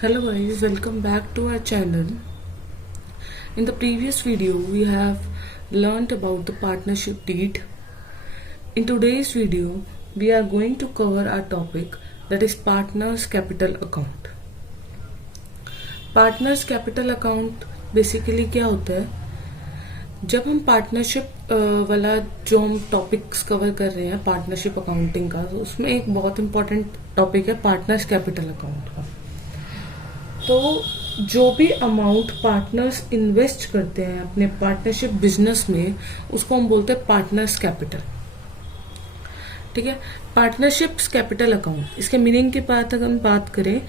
Hello guys, welcome back to our channel. In the previous video, we have learnt about the partnership deed. In today's video, we are going to cover our topic, that is partners capital account. Partners capital account basically क्या होता है? जब हम partnership वाला जो हम topics cover कर रहे हैं पार्टनरशिप अकाउंटिंग का, तो उसमें एक बहुत इंपॉर्टेंट टॉपिक है पार्टनर्स कैपिटल अकाउंट का। तो जो भी अमाउंट पार्टनर्स इन्वेस्ट करते हैं अपने पार्टनरशिप बिजनेस में, उसको हम बोलते हैं पार्टनर्स कैपिटल। ठीक है, पार्टनरशिप्स कैपिटल अकाउंट, इसके मीनिंग की बात अगर हम बात करें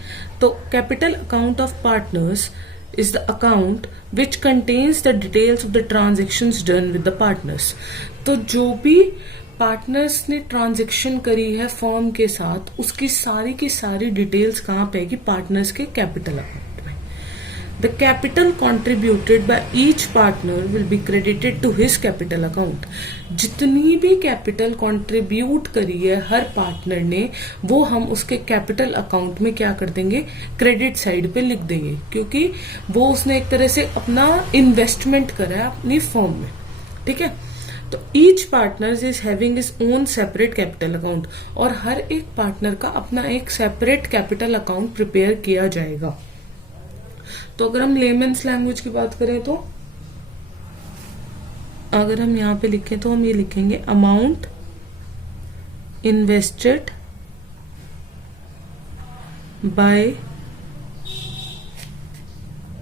तो capital account of partners is the account which contains the details of the transactions done with the partners। तो जो भी पार्टनर्स ने ट्रांजेक्शन करी है फर्म के साथ, उसकी सारी की सारी डिटेल्स कहाँ पे है कि पार्टनर्स के कैपिटल अकाउंट में। The capital contributed by each partner will be credited to his capital account. जितनी भी कैपिटल कॉन्ट्रीब्यूट करी है हर पार्टनर ने, वो हम उसके कैपिटल अकाउंट में क्या कर देंगे, क्रेडिट साइड पे लिख देंगे, क्योंकि वो उसने एक तरह से अपना इन्वेस्टमेंट करा है अपनी फर्म में। ठीक है, तो each partner is having his own separate capital account, और हर एक पार्टनर का अपना एक सेपरेट कैपिटल अकाउंट प्रिपेयर किया जाएगा। तो अगर हम लेमन्स लैंग्वेज की बात करें तो अगर हम यहां पे लिखें तो हम ये लिखेंगे amount invested bye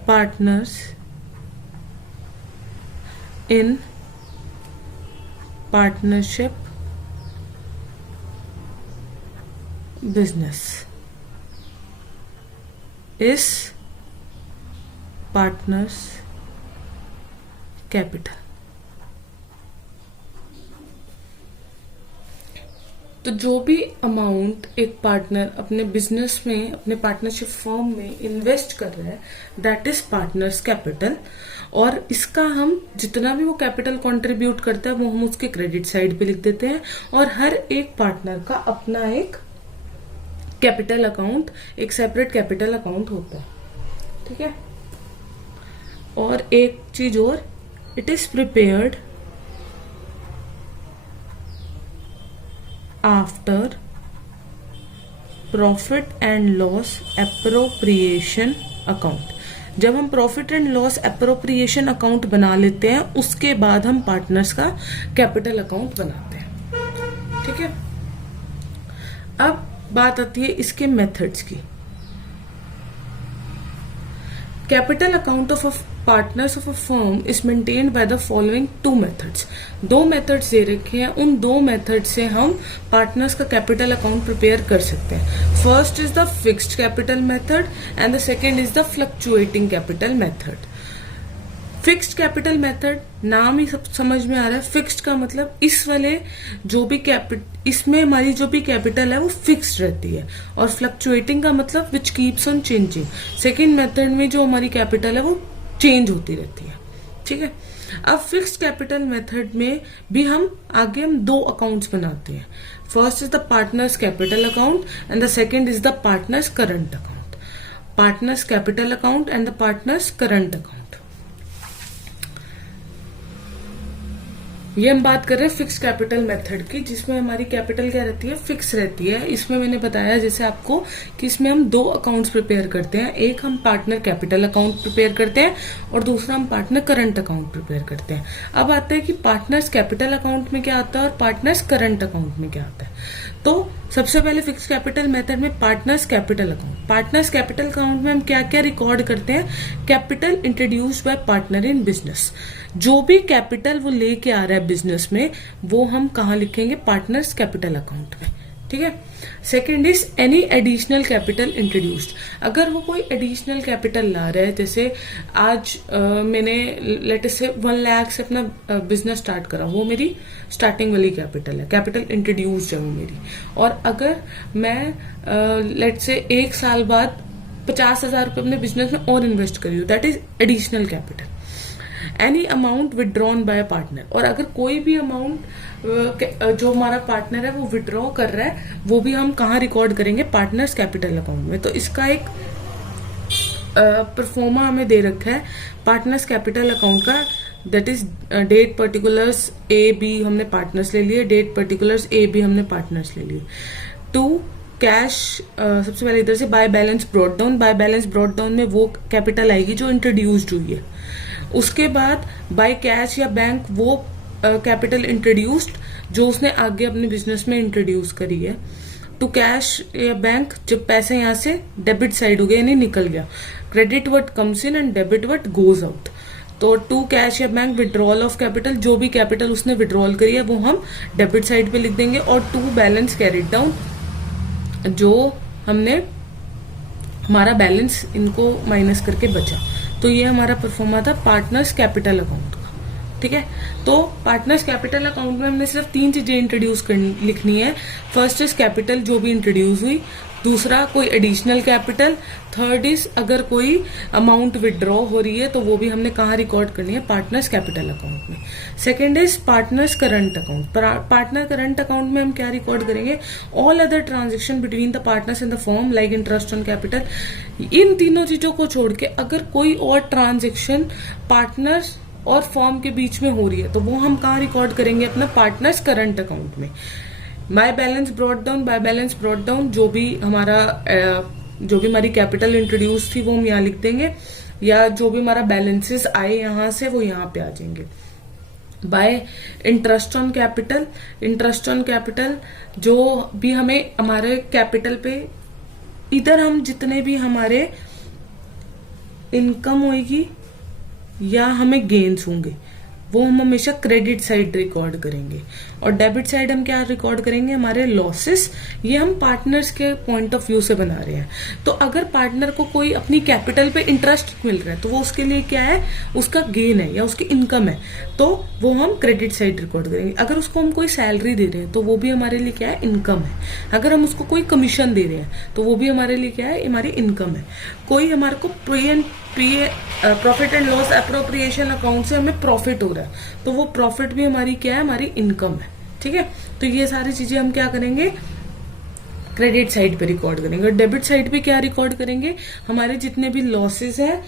partners in partnership business इस पार्टनर्स कैपिटल। तो जो भी अमाउंट एक पार्टनर अपने बिजनेस में, अपने पार्टनरशिप फर्म में इन्वेस्ट कर रहा है, दैट इज पार्टनर्स कैपिटल। और इसका हम जितना भी वो कैपिटल कंट्रीब्यूट करता है वो हम उसके क्रेडिट साइड पे लिख देते हैं, और हर एक पार्टनर का अपना एक कैपिटल अकाउंट, एक सेपरेट कैपिटल अकाउंट होता है। ठीक है, और एक चीज और, it is prepared after profit and loss appropriation account. जब हम profit and loss appropriation account बना लेते हैं, उसके बाद हम पार्टनर्स का कैपिटल अकाउंट बनाते हैं। ठीक है, अब बात आती है इसके मेथड्स की। Capital account of partners of a firm is maintained by the following two methods. दो मेथड्स दे रखे हैं, उन दो मेथड से हम पार्टनर्स का कैपिटल अकाउंट प्रिपेयर कर सकते हैं। First is the fixed capital method and the second is the fluctuating capital method. Fixed capital method, नाम ही सब समझ में आ रहा है। फिक्स्ड का मतलब इस वाले जो भी इसमें हमारी जो भी कैपिटल है वो फिक्स्ड रहती है, और फ्लक्चुएटिंग का मतलब which keeps on changing. Second method में जो हमारी कैपिटल है वो चेंज होती रहती है। ठीक है, अब फिक्स्ड कैपिटल मेथड में भी हम दो अकाउंट्स बनाते हैं। First is the partners capital account and the second is the partners current account. Partners capital account and the partners current account, ये हम बात कर रहे हैं फिक्स कैपिटल मेथड की, जिसमें हमारी कैपिटल क्या रहती है, फिक्स रहती है। इसमें मैंने बताया जैसे आपको कि इसमें हम दो अकाउंट्स प्रिपेयर करते हैं, एक हम पार्टनर कैपिटल अकाउंट प्रिपेयर करते हैं और दूसरा हम पार्टनर करंट अकाउंट प्रिपेयर करते हैं। अब आते हैं कि पार्टनर्स कैपिटल अकाउंट में क्या आता है और पार्टनर्स करंट अकाउंट में क्या आता है। तो सबसे पहले फिक्स कैपिटल मेथड में partners capital account. Partners capital account में हम क्या क्या रिकॉर्ड करते हैं, capital introduced by partner in business. जो भी कैपिटल वो लेके आ रहा है बिजनेस में, वो हम कहाँ लिखेंगे, पार्टनर्स कैपिटल अकाउंट में। ठीक है, second is any additional capital introduced. अगर वो कोई एडिशनल कैपिटल ला रहा है, जैसे आज मैंने लेट अस से 1 लाख से अपना बिजनेस स्टार्ट करा, वो मेरी स्टार्टिंग वाली कैपिटल है, कैपिटल इंट्रोड्यूस्ड है वो मेरी। और अगर मैं लेट से 1 साल बाद 50,000 रुपये अपने बिजनेस में और इन्वेस्ट करी हूँ, that is additional capital. Any amount withdrawn bye partner, और अगर कोई भी अमाउंट जो हमारा पार्टनर है वो विड्रॉ कर रहा है, वो भी हम कहाँ रिकॉर्ड करेंगे, पार्टनर्स कैपिटल अकाउंट में। तो इसका एक परफॉर्मा हमें दे रखा है पार्टनर्स कैपिटल अकाउंट का, that is date particulars A B हमने पार्टनर्स ले लिए, डेट पर्टिकुलर्स ए बी हमने पार्टनर्स ले लिए। टू कैश, सबसे पहले इधर से by balance brought down, by balance brought down में वो कैपिटल आएगी जो इंट्रोड्यूस्ड हुई है। उसके बाद बाय कैश या बैंक वो कैपिटल इंट्रोड्यूस्ड जो उसने आगे अपने बिजनेस में इंट्रोड्यूस करी है। टू कैश या बैंक, जब पैसे यहाँ से डेबिट साइड हो गया यानी निकल गया, credit what comes in and debit what goes out. तो टू कैश या बैंक विड्रॉल ऑफ कैपिटल, जो भी कैपिटल उसने विड्रॉल करी है वो हम डेबिट साइड पे लिख देंगे। और टू बैलेंस कैरिड डाउन, जो हमने हमारा बैलेंस इनको माइनस करके बचा। तो ये हमारा परफॉर्मा था पार्टनर्स कैपिटल अकाउंट का। ठीक है, तो पार्टनर्स कैपिटल अकाउंट में हमने सिर्फ 3 चीजें इंट्रोड्यूस लिखनी है। फर्स्ट इज कैपिटल जो भी इंट्रोड्यूस हुई, दूसरा कोई एडिशनल कैपिटल, थर्ड इज अगर कोई अमाउंट विड्रॉ हो रही है तो वो भी हमने कहाँ रिकॉर्ड करनी है, पार्टनर्स कैपिटल अकाउंट में। Second is partners current account. Partner current account में हम क्या रिकॉर्ड करेंगे, all other transaction between the partners in the firm like interest on capital. इन तीनों चीजों को छोड़ के अगर कोई और ट्रांजेक्शन पार्टनर्स और फर्म के बीच में हो रही है तो वो हम कहाँ रिकॉर्ड करेंगे, अपना पार्टनर्स करंट अकाउंट में। Bye balance brought down, by balance brought down जो भी हमारी कैपिटल इंट्रोड्यूस थी वो हम यहाँ लिख देंगे, या जो भी हमारा बैलेंसेस आए यहाँ से वो यहाँ पे आ जाएंगे। Bye interest on capital, interest on capital जो भी हमें हमारे कैपिटल पे, इधर हम जितने भी हमारे इनकम होगी या हमें गेन्स होंगे वो हम हमेशा क्रेडिट साइड रिकॉर्ड करेंगे। और डेबिट साइड हम क्या रिकॉर्ड करेंगे, हमारे लॉसेस। ये हम पार्टनर्स के पॉइंट ऑफ व्यू से बना रहे हैं। तो अगर पार्टनर को कोई अपनी कैपिटल पे इंटरेस्ट मिल रहा है तो वो उसके लिए क्या है, उसका गेन है या उसकी इनकम है, तो वो हम क्रेडिट साइड रिकॉर्ड करेंगे। अगर उसको हम कोई सैलरी दे रहे हैं तो वो भी हमारे लिए क्या है, इनकम है। अगर हम उसको कोई कमीशन दे रहे हैं तो वो भी हमारे लिए क्या है, हमारी इनकम है। कोई हमारे को profit and loss appropriation account से हमें प्रॉफिट हो रहा है तो वो प्रॉफिट भी हमारी क्या है, हमारी इनकम है। ठीक है, तो ये सारी चीजें हम क्या करेंगे, क्रेडिट साइड पे रिकॉर्ड करेंगे। और डेबिट साइड पे क्या रिकॉर्ड करेंगे, हमारे जितने भी लॉसेस हैं,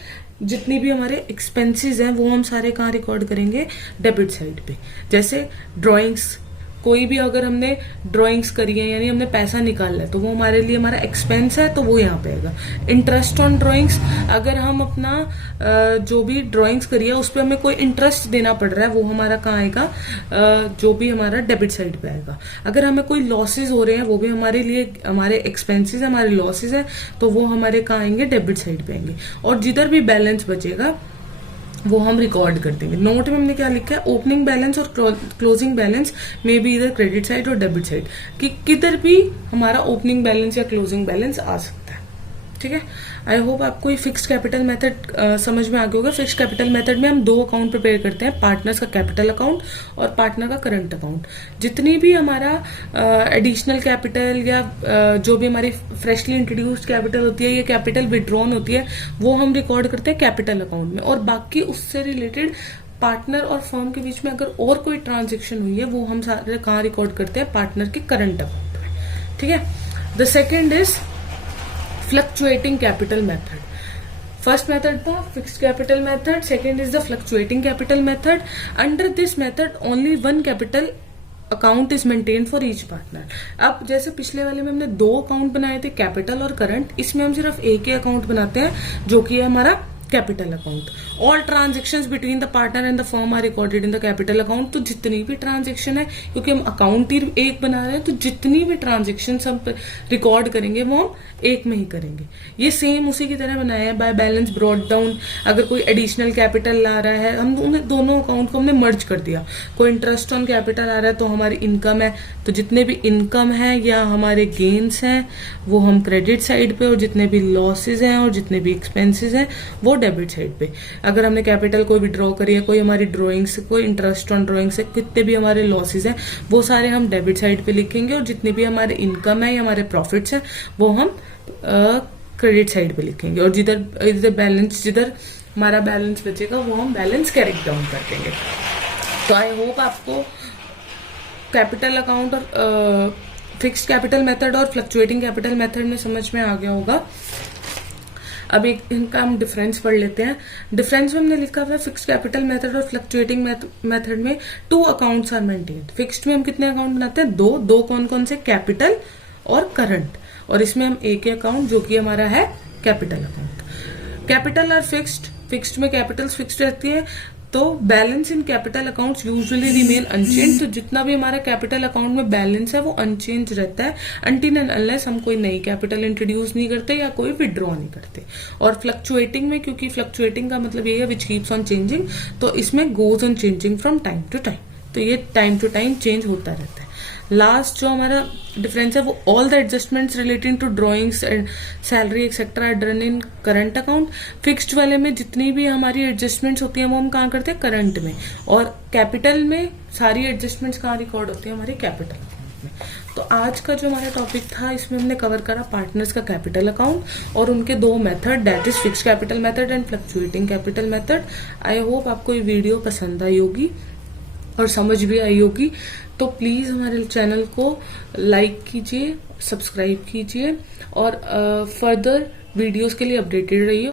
जितनी भी हमारे एक्सपेंसेस हैं वो हम सारे कहाँ रिकॉर्ड करेंगे, डेबिट साइड पे। जैसे ड्राइंग्स, कोई भी अगर हमने ड्राइंग्स करी है यानी हमने पैसा निकाला है तो वो हमारे लिए हमारा एक्सपेंस है तो वो यहाँ पे आएगा। इंटरेस्ट ऑन ड्राइंग्स, अगर हम अपना जो भी ड्राइंग्स करी है उस पर हमें कोई इंटरेस्ट देना पड़ रहा है वो हमारा कहाँ आएगा, जो भी हमारा डेबिट साइड पे आएगा। अगर हमें कोई लॉसेज हो रहे हैं वो भी हमारे लिए हमारे एक्सपेंसेस, हमारे लॉसेज है तो वो हमारे कहाँ आएंगे, डेबिट साइड पे आएंगे। और जिधर भी बैलेंस बचेगा वो हम रिकॉर्ड कर देंगे। नोट में हमने क्या लिखा है, ओपनिंग बैलेंस और क्लोजिंग बैलेंस में भी इधर क्रेडिट साइड और डेबिट साइड, कि किधर भी हमारा ओपनिंग बैलेंस या क्लोजिंग बैलेंस आ सकता है। ठीक है, आई होप आपको ये फिक्स्ड कैपिटल मेथड समझ में आ गया होगा। फिक्स्ड कैपिटल मेथड में हम 2 अकाउंट प्रिपेयर करते हैं, पार्टनर्स का कैपिटल अकाउंट और पार्टनर का करंट अकाउंट। जितनी भी हमारा एडिशनल कैपिटल या जो भी हमारी फ्रेशली इंट्रोड्यूस्ड कैपिटल होती है या कैपिटल विड्रॉन होती है वो हम रिकॉर्ड करते हैं कैपिटल अकाउंट में। और बाकी उससे रिलेटेड पार्टनर और फर्म के बीच में अगर और कोई ट्रांजेक्शन हुई है वो हम सारे कहाँ रिकॉर्ड करते हैं, पार्टनर के करंट अकाउंट में। ठीक है, the second is fluctuating capital method. First method था fixed capital method, second is the fluctuating capital method. Under this method only 1 capital account is maintain for each partner. अब जैसे पिछले वाले में हमने 2 अकाउंट बनाए थे, कैपिटल और करंट, इसमें हम सिर्फ एक ही अकाउंट बनाते हैं जो कि है हमारा capital account. All transactions between the partner and the firm are recorded in the capital account. तो जितनी भी ट्रांजेक्शन है, क्योंकि हम अकाउंट ही एक बना रहे हैं तो जितनी भी ट्रांजेक्शन हम रिकॉर्ड करेंगे वो हम एक में ही करेंगे। ये सेम उसी की तरह बनाया है। बाय बैलेंस ब्रॉट डाउन, अगर कोई एडिशनल कैपिटल ला रहा है हम उन्हें दोनों अकाउंट को हमने मर्ज कर दिया। कोई इंटरेस्ट ऑन कैपिटल आ रहा है तो हमारी इनकम है, तो जितने भी इनकम है या हमारे गेन्स हैं वो हम क्रेडिट साइड पे, और जितने भी लॉसेज हैं और जितने भी एक्सपेंसेस हैं वो डेबिट साइड पे। अगर हमने कैपिटल कोई विड्रॉ करी है, कोई हमारी ड्रॉइंग्स, कोई इंटरेस्ट ऑन ड्रॉइंग्स है, कितने भी हमारे लॉसेज हैं वो सारे हम डेबिट साइड पे लिखेंगे, और जितने भी हमारे इनकम है या हमारे प्रॉफिट्स हैं वो हम क्रेडिट साइड पे लिखेंगे। और जिधर बैलेंस, जिधर हमारा बैलेंस बचेगा वो हम बैलेंस कैरी डाउन कर देंगे। तो आई होप आपको कैपिटल अकाउंट और फिक्स्ड कैपिटल मेथड और फ्लक्चुएटिंग कैपिटल मेथड में समझ में आ गया होगा। अब एक इनका हम डिफरेंस पढ़ लेते हैं। डिफरेंस में हमने लिखा हुआ है फिक्स्ड कैपिटल मेथड और फ्लक्चुएटिंग मेथड में 2 अकाउंट्स आर मेंटेन्ड। फिक्स्ड में हम कितने अकाउंट बनाते हैं? दो कौन कौन से? कैपिटल और करंट। और इसमें हम एक ही अकाउंट जो कि हमारा है capital account. Capital are fixed में कैपिटल्स फिक्स्ड रहती है, तो balance in capital accounts usually remain unchanged. तो जितना भी हमारा कैपिटल अकाउंट में बैलेंस है वो अनचेंज रहता है अनटिल एंड अनलेस हम कोई नई कैपिटल इंट्रोड्यूस नहीं करते या कोई विड्रॉ नहीं करते। और फ्लक्चुएटिंग में, क्योंकि फ्लक्चुएटिंग का मतलब ये है विच कीप्स ऑन चेंजिंग, तो इसमें goes on changing from time to time, तो ये टाइम टू टाइम चेंज होता रहता है। लास्ट जो हमारा डिफरेंस है वो all the adjustments relating to drawings and salary etcetera are done in current account. Fixed वाले में जितनी भी हमारी एडजस्टमेंट्स होती हैं वो हम कहाँ करते हैं? करंट में। और कैपिटल में सारी एडजस्टमेंट्स कहाँ रिकॉर्ड होती है? हमारे कैपिटल अकाउंट में। तो आज का जो हमारा टॉपिक था इसमें हमने कवर करा पार्टनर्स का कैपिटल अकाउंट और उनके 2 method, that is fixed capital method and fluctuating capital method. I hope आपको ये वीडियो पसंद आई होगी और समझ भी आई होगी। तो प्लीज हमारे चैनल को लाइक कीजिए, सब्सक्राइब कीजिए और फर्दर वीडियोस के लिए अपडेटेड रहिए।